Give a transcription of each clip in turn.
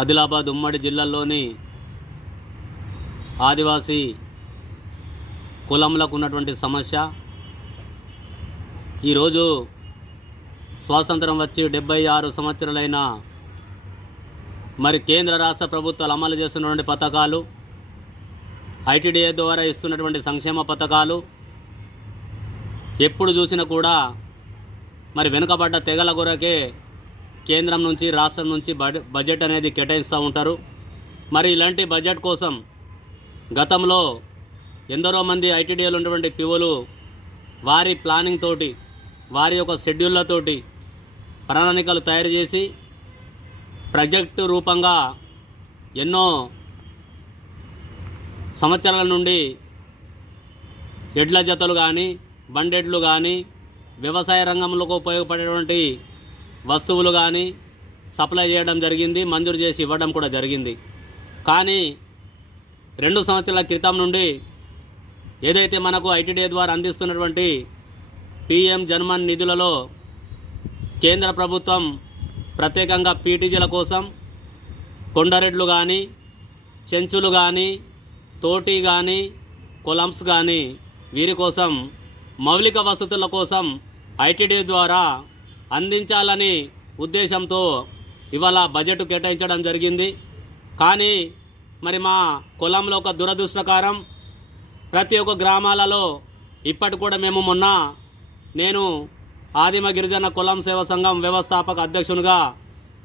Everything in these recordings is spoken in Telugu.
ఆదిలాబాద్ ఉమ్మడి జిల్లాలోని ఆదివాసీ కులంలకు ఉన్నటువంటి సమస్య. ఈరోజు స్వాతంత్రం వచ్చి డెబ్బై ఆరు సంవత్సరాలైన మరి కేంద్ర రాష్ట్ర ప్రభుత్వాలు అమలు చేస్తున్నటువంటి పథకాలు ఐటీడీఏ ద్వారా ఇస్తున్నటువంటి సంక్షేమ పథకాలు ఎప్పుడు చూసినా కూడా మరి వెనుకబడ్డ తెగల కొరకే కేంద్రం నుంచి రాష్ట్రం నుంచి బడ్జెట్ అనేది కేటాయిస్తూ ఉంటారు. మరి ఇలాంటి బడ్జెట్ కోసం గతంలో ఎందరో మంది ఐటీడీఏలు ఉన్నటువంటి పివులు వారి ప్లానింగ్ తోటి వారి యొక్క షెడ్యూళ్ళతోటి ప్రణాళికలు తయారు చేసి ప్రాజెక్టు రూపంగా ఎన్నో సంవత్సరాల నుండి ఎడ్ల జతలు కానీ బండెడ్లు కానీ వ్యవసాయ రంగంలోకి ఉపయోగపడేటువంటి వస్తువులు కానీ సప్లై చేయడం జరిగింది మంజూరు చేసి ఇవ్వడం కూడా జరిగింది. కానీ రెండు సంవత్సరాల క్రితం నుండి ఏదైతే మనకు ఐటీడీఏ ద్వారా అందిస్తున్నటువంటి పిఎం జన్మన్ నిధులలో కేంద్ర ప్రభుత్వం ప్రత్యేకంగా పీటీజీల కోసం కొండరెడ్లు కానీ చెంచులు కానీ తోటి కానీ కొలంస్ కానీ వీరి కోసం మౌలిక వసతుల కోసం ఐటీడీ ద్వారా అందించాలని ఉద్దేశంతో ఇవాళ బడ్జెట్ కేటాయించడం జరిగింది. కానీ మరి మా కులంలో ఒక దురదృష్టకారం ప్రతి ఒక్క గ్రామాలలో ఇప్పటి కూడా మేము మొన్న నేను ఆదిమ గిరిజన కులం సేవ సంఘం వ్యవస్థాపక అధ్యక్షునిగా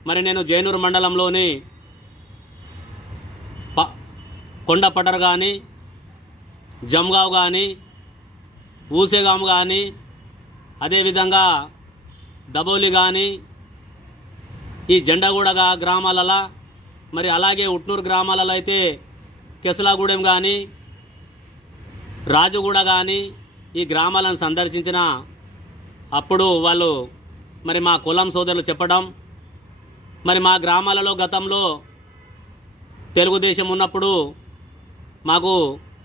మరి నేను జైనూరు మండలంలోని ప కొండపటర్ కానీ జమ్గావ్ కానీ ఊసేగాం కానీ అదేవిధంగా దబోలి కానీ ఈ జెండగూడగా గ్రామాలలో మరి అలాగే ఉట్నూరు గ్రామాలలో అయితే కెసలాగూడెం కానీ రాజుగూడ కానీ ఈ గ్రామాలను సందర్శించిన అప్పుడు వాళ్ళు మరి మా కులం సోదరులు చెప్పడం మరి మా గ్రామాలలో గతంలో తెలుగుదేశం ఉన్నప్పుడు మాకు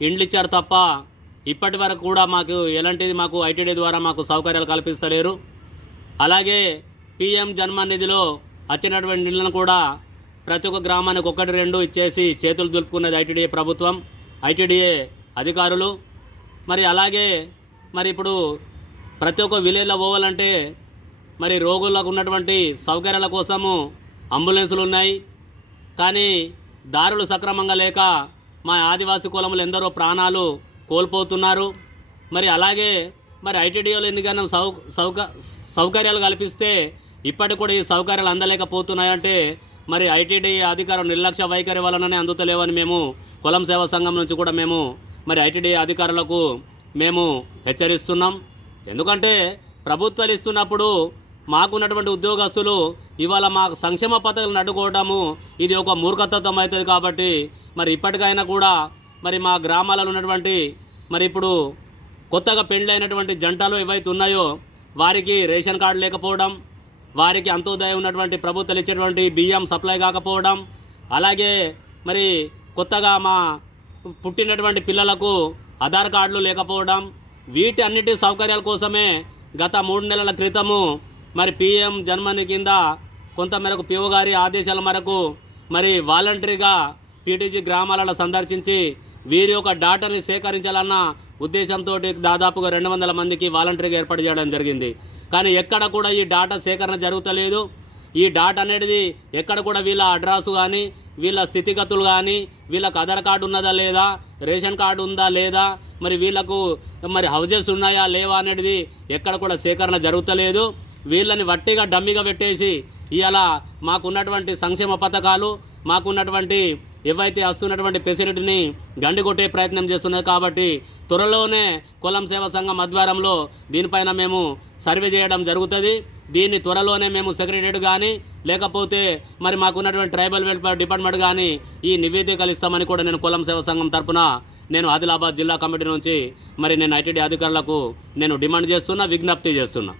ఇండ్లు ఇచ్చారు తప్ప ఇప్పటి వరకు కూడా మాకు ఎలాంటిది మాకు ఐటీడీ ద్వారా మాకు సౌకర్యాలు కల్పిస్తలేరు. అలాగే పిఎం జన్మనిధిలో వచ్చినటువంటి నిధులను కూడా ప్రతి ఒక్క గ్రామానికి ఒకటి రెండు ఇచ్చేసి చేతులు దులుపుకున్నది ఐటీడీఏ ప్రభుత్వం ఐటీడీఏ అధికారులు. మరి అలాగే మరి ఇప్పుడు ప్రతి ఒక్క విలేజ్లో పోవాలంటే మరి రోగులకు ఉన్నటువంటి సౌకర్యాల కోసము అంబులెన్సులు ఉన్నాయి. కానీ దారులు సక్రమంగా లేక మా ఆదివాసీ కులములు ఎందరో ప్రాణాలు కోల్పోతున్నారు. మరి అలాగే మరి ఐటీడీఓలు ఎన్నికైనా సౌ సౌక సౌకర్యాలు కల్పిస్తే ఇప్పటికి కూడా ఈ సౌకర్యాలు అందలేకపోతున్నాయంటే మరి ఐటీడీ అధికారం నిర్లక్ష్య వైఖరి వలననే అందుతలేవని మేము కులం సేవా సంఘం నుంచి కూడా మేము మరి ఐటీడీ అధికారులకు మేము హెచ్చరిస్తున్నాం. ఎందుకంటే ప్రభుత్వాలు ఇస్తున్నప్పుడు మాకున్నటువంటి ఉద్యోగస్తులు ఇవాళ మా సంక్షేమ పథకాలను అడ్డుకోవడము ఇది ఒక మూర్ఖతత్వం అవుతుంది కాబట్టి మరి ఇప్పటికైనా కూడా మరి మా గ్రామాలలో ఉన్నటువంటి మరి ఇప్పుడు కొత్తగా పెండ్లైనటువంటి జంటలు ఏవైతే ఉన్నాయో వారికి రేషన్ కార్డు లేకపోవడం వారికి అంత్యోదయం ఉన్నటువంటి ప్రభుత్వాలు ఇచ్చేటువంటి బియ్యం సప్లై కాకపోవడం అలాగే మరి కొత్తగా మా పుట్టినటువంటి పిల్లలకు ఆధార్ కార్డులు లేకపోవడం వీటి అన్నిటి సౌకర్యాల కోసమే గత మూడు నెలల క్రితము మరి పిఎం జన్మని కింద కొంతమేరకు పిఓ గారి ఆదేశాల మేరకు మరి వాలంటరీగా పీటీజీ గ్రామాలలో సందర్శించి వీరి యొక్క డాటాని సేకరించాలన్న ఉద్దేశంతో దాదాపుగా రెండు వందల మందికి వాలంటరీగా ఏర్పాటు చేయడం జరిగింది. కానీ ఎక్కడ కూడా ఈ డాటా సేకరణ జరుగుతలేదు. ఈ డాటా అనేది ఎక్కడ కూడా వీళ్ళ అడ్రస్ కానీ వీళ్ళ స్థితిగతులు కానీ వీళ్ళకు ఆధార్ కార్డు ఉన్నదా లేదా రేషన్ కార్డు ఉందా లేదా మరి వీళ్ళకు మరి హౌజెస్ ఉన్నాయా లేవా అనేది ఎక్కడ కూడా సేకరణ జరుగుతలేదు. వీళ్ళని వట్టిగా డమ్మిగా పెట్టేసి ఇలా మాకున్నటువంటి సంక్షేమ పథకాలు మాకున్నటువంటి ఎవైతే వస్తున్నటువంటి ఫెసిలిటీని గండికొట్టే ప్రయత్నం చేస్తున్నారు కాబట్టి త్వరలోనే కులం సేవ సంఘం ఆధ్వర్యంలో దీనిపైన మేము సర్వే చేయడం జరుగుతుంది. దీన్ని త్వరలోనే మేము సెక్రటరీ కానీ లేకపోతే మరి మాకున్నటువంటి ట్రైబల్ వెల్ఫేర్ డిపార్ట్మెంట్ కానీ ఈ నివేదికలు ఇస్తామని కూడా నేను కులం సేవ సంఘం తరఫున నేను ఆదిలాబాద్ జిల్లా కమిటీ నుంచి మరి నేను ఐటీడీ అధికారులకు నేను డిమాండ్ చేస్తున్నా విజ్ఞప్తి చేస్తున్నా.